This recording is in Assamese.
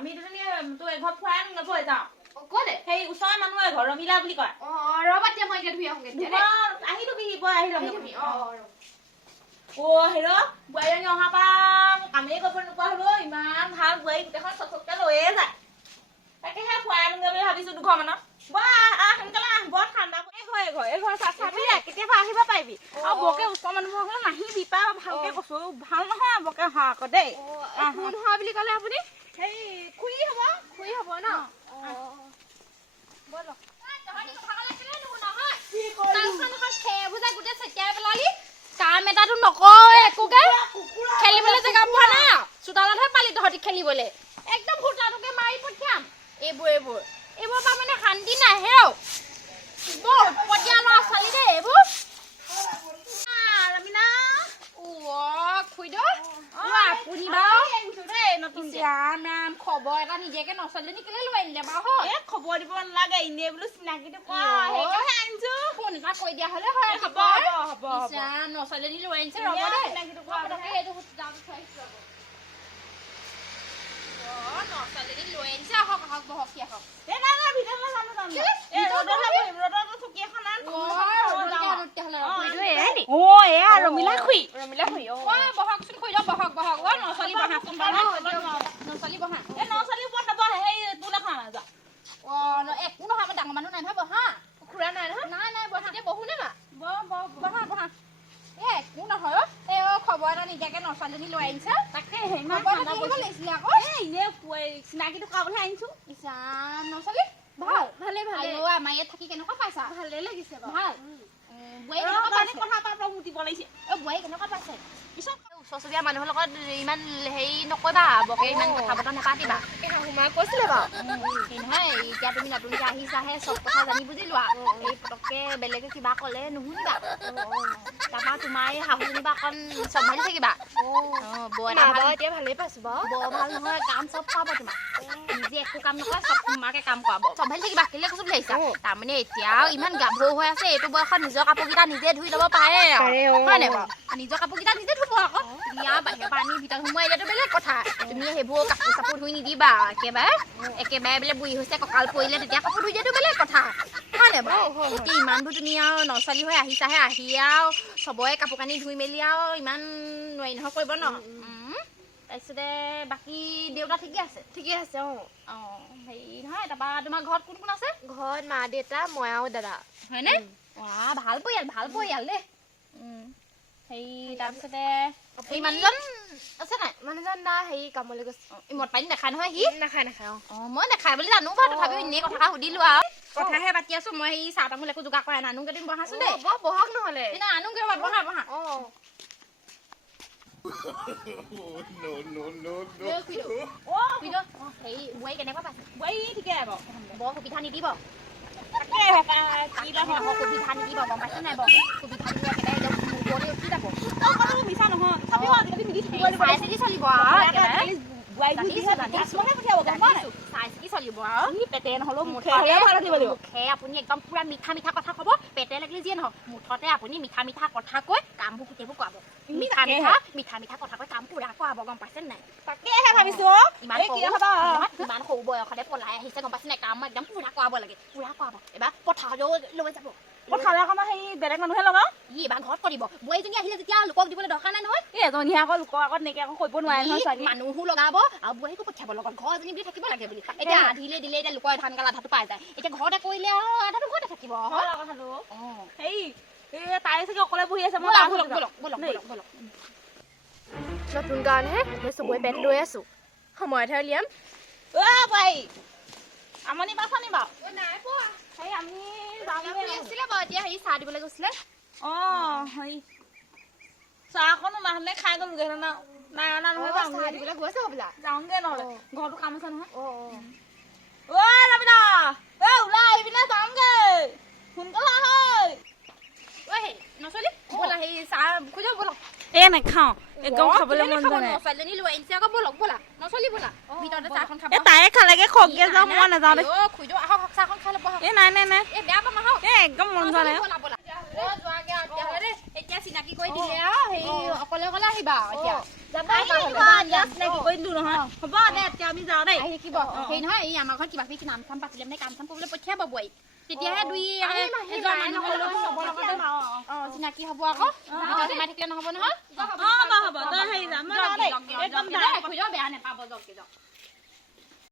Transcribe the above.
আমি দুজনী তোৰ এঘৰত খুৱাই নথৈ যাওঁ ক'লে সেই ওচৰৰ মানুহে ঘৰৰ মিলা বুলি কয় ৰ'বা এতিয়া মই এতিয়া ধুই আহোঁগে আহি লবি আহি লবি হেৰ বোৱাৰীজনী অহাৰ পৰা কামেই কৰিব নোপোৱা হলো ইমান ভাল বোৱাৰী গোটেইখন চকচককে লৈয়ে যায় তাকেহে খুৱাই আনোগে বুলি ভাবিছো দুঘৰ মানত সোনকালে আহ বৰ ঠাণ্ডা এইঘৰ চাবি কেতিয়াবা আহিব পাৰিবি আৰু বকে ওচৰৰ মানুহৰ ঘৰত নাহিবি পা ভালকে কৈছো ভাল নহয় বকে হা আকৌ দেই কোন হয় বুলি ক'লে আপুনি সেই খুৰী হব ন কাম এটাতো নকয় একোকে খেলিবলৈ জেগা পোৱা নাই চোতালতহে পালি তহঁতি খেলিবলৈ একদম ভোটাটোকে মাৰি পঠিয়াম এইবোৰ পৰা মানে শান্তি নাহে বৰ উৎপতীয়া ল'ৰা ছোৱালী দেই এইবোৰ খবৰ এটা নিদিয়াকে নচলীজনী কেলে লৈ আনিলে বাৰু খবৰ দিব নালাগে এনে বোলো চিনাকিটো ফোন এটা কৈ দিয়া হলে হয় নচলীজনী লৈ আনিছে লৈ আনিছে আহক বহকি আহক ৰমিলা খুৰী বহকচোন খুৰী বহক নচলী বহা একো নহয় আমাৰ ডাঙৰ মানুহ নাই নহয় বহা খুৰা নাই নহয় নাই বহা এতিয়া বহো নে বহা একো নহয় খবৰ এটা নিদিয়াকে নচলীজনী লৈ আনিছে তাকে লাগিছিলে আকৌ চিনাকিটো কাবলৈ আনিছো নচলী ভালে আমাৰ ইয়াত থাকি কেনেকুৱা পাইছা ভালে লাগিছে ভাল বোৱাৰী কেনেকুৱা পাইছে পিছত ওচৰ চুবুৰীয়া মানুহৰ লগত ইমান হেৰি নকৰিবা বকে ইমান কথা বতৰা নাপাতিবা সোমাই কৈছিলে বাৰু নহয় এতিয়া তুমি নতুনকে আহিছাহে চব কথা জানি বুজি লোৱা এই পটককে বেলেগে কিবা ক'লে নুশুনিবা তাৰপৰা তোমাৰ এই শাহুজনী অকণ চম্ভালি থাকিবা এতিয়া ভালেই পাইছো বাৰু বৰ ভাল নহয় কাম চব কৰাব তোমাক নিজে একো কাম নকৰে চব তোমাকে কাম কৰাব চম্ভালি থাকিবা কেলে কৈছো বুলি আহিছা তাৰমানে এতিয়াও ইমান গাভৰু হৈ আছে এইটো বয়সত নিজৰ কাপোৰকেইটা নিজে ধুই ল'ব পাৰে হয় নাই বাৰু নিজৰ কাপোৰকেইটা নিজে ধুব আকৌ বিয়া বাহিৰৰ পৰা আনি ভিতৰত সোমোৱাই দিয়াটো বেলেগ কথা তুমি সেইবোৰ কাপোৰ চাপোৰ ধুই নিদিবা একেবাৰে বোলে বুঢ়ী হৈছে কঁকাল পৰিলে তেতিয়া কাপোৰ ধুই দিয়াটো বেলেগ কথা হয় নাই বাৰু এতিয়া ইমানবোৰ তুমি আৰু নচলী হৈ আহিছাহে আহি আৰু চবৰে কাপোৰ কানি ধুই মেলি আৰু ইমান নোৱাৰি নহয় কৰিব ন তাৰপিছতে বাকী দেউতা ঠিকে আছে হেৰি নহয় তাৰপৰা তোমাৰ ঘৰত কোন কোন আছে ঘৰত মা দেউতা মই আৰু দাদা হয়নে ভাল পৰিয়াল দেই হেৰি তাৰপিছতে মানুহজন আছে নাই মানুহজন না হেৰি কামলৈ গৈছে মদ পানী নাখায় নহয় সি নাখায় মই নাখায় বুলি জানো বাৰু তথাপিও এনেই কথা সুধিলো আৰু কথাহে পাতি আছো মই সেই চাহ তামোল একো যোগাৰ কৰা নানোগে তুমি বহাচোন দেই বহক নহ'লে আনোগে বহা হেৰি বোৱাৰী কেনেকুৱা পাইছে বোৱাৰী ঠিকে বৰ সুবিধা নিদিব সুবিধা নিদিব গম পাইছে নাই বৰ সুবিধা দিলে একেবাৰে একদম উঠি যাব মিছা নহয় চাই চিতি চলিব পেটে নহ'লেও মুখে আপুনি একদম পুৰা মিঠা কথা ক'ব পেটে লাগিলে যিয়ে নহওক মুঠতে আপুনি মিঠা কথা কৈ কামবোৰ গোটেইবোৰ কৰাব মিঠা কথা কৈ কাম পুৰা কৰাব গম পাইছে নাই তাকেহে ভাবিছো ইমান সৰু বয়সতে পলাই আহিছে গম পাইছে নাই কাম একদম পুৰা কৰাব লাগে পুৰা কৰাব এবাৰ পথাৰলৈও লৈ যাব পথাৰলৈ আকৌ সেই বেলেগ মানুহে লগাও এইবাৰ ঘৰত কৰিব বোৱাৰীজনী আহিলে যেতিয়া লোকক দিবলৈ দৰকাৰ নাই নহয় এজনীহে আকৌ লোকৰ আগত নেকি আকৌ কৰিব নোৱাৰে নহয় মানুহো লগাব আৰু বোৱাৰীকো পঠিয়াব লগত ঘৰজনী বুলি থাকিব লাগে বুলি এতিয়া আধিলে দিলে এতিয়া লোকৰ ধান কাল আধাটো পাই যায় এতিয়া ঘৰতে কৰিলে আৰু আধাটো ঘৰতে থাকিব কথাটো হেৰি তাই চাগে অকলে বহি আছে মই বলক নতুন কাৰণেহে মই চবৰে পেট লৈ আছো সময়তহে উলিয়াম বোৱাৰী আমনি পাইছনি বাৰু নাই পোৱা সেই আমি আছিলে বাৰু এতিয়া হেৰি চাহ দিবলৈ গৈছিলে হেৰি চাহ অকণো নাহলে খাই গ'লোগে নাই অনা নহয় দিবলৈ গৈছে হ'বলা যাওঁগে নহ'লে ঘৰতো কাম আছে নহয় ৰবিনা ওলাই আহিবি না যাওঁগে সোনকালে আহ নচলী ব'লা সেই চাহ খুজ ব'লক নাখাওঁ একদম খাবলৈ মন যোৱা নাই ছোৱালীজনী লৈ আহিছে আকৌ ব'লা নচলী ব'লা ভিতৰতে চাহখন খাব তাই খালেগে খগকে যাওঁ মই নাযাওঁ দে খুজ আহক চাহখন খাই ল'ব নাই বেয়া পাম আহক একদম মন যোৱা নাই যোৱাগে এতিয়া চিনাকি কৰি দিলে আৰু সেই অকলে আহিবা এতিয়া চিনাকি কৰি দিলো নহয় হ'ব দে এতিয়া আমি যাওঁ দেই আহি থাকিব সেই নহয় এই আমাৰ ঘৰত কিবা কিবি নাম চাম পাতিলে মানে কাম চাম কৰিবলৈ পঠিয়াব বোৱাৰী তেতিয়াহে দুই এজন মানুহ চবৰ লগতে চিনাকি হ'ব আকৌ সোমাই থাকিলে নহ'ব নহয় হ'ব তই হেৰি যাম মই যাওঁ দেই একদম বেয়া নাপাব যাওক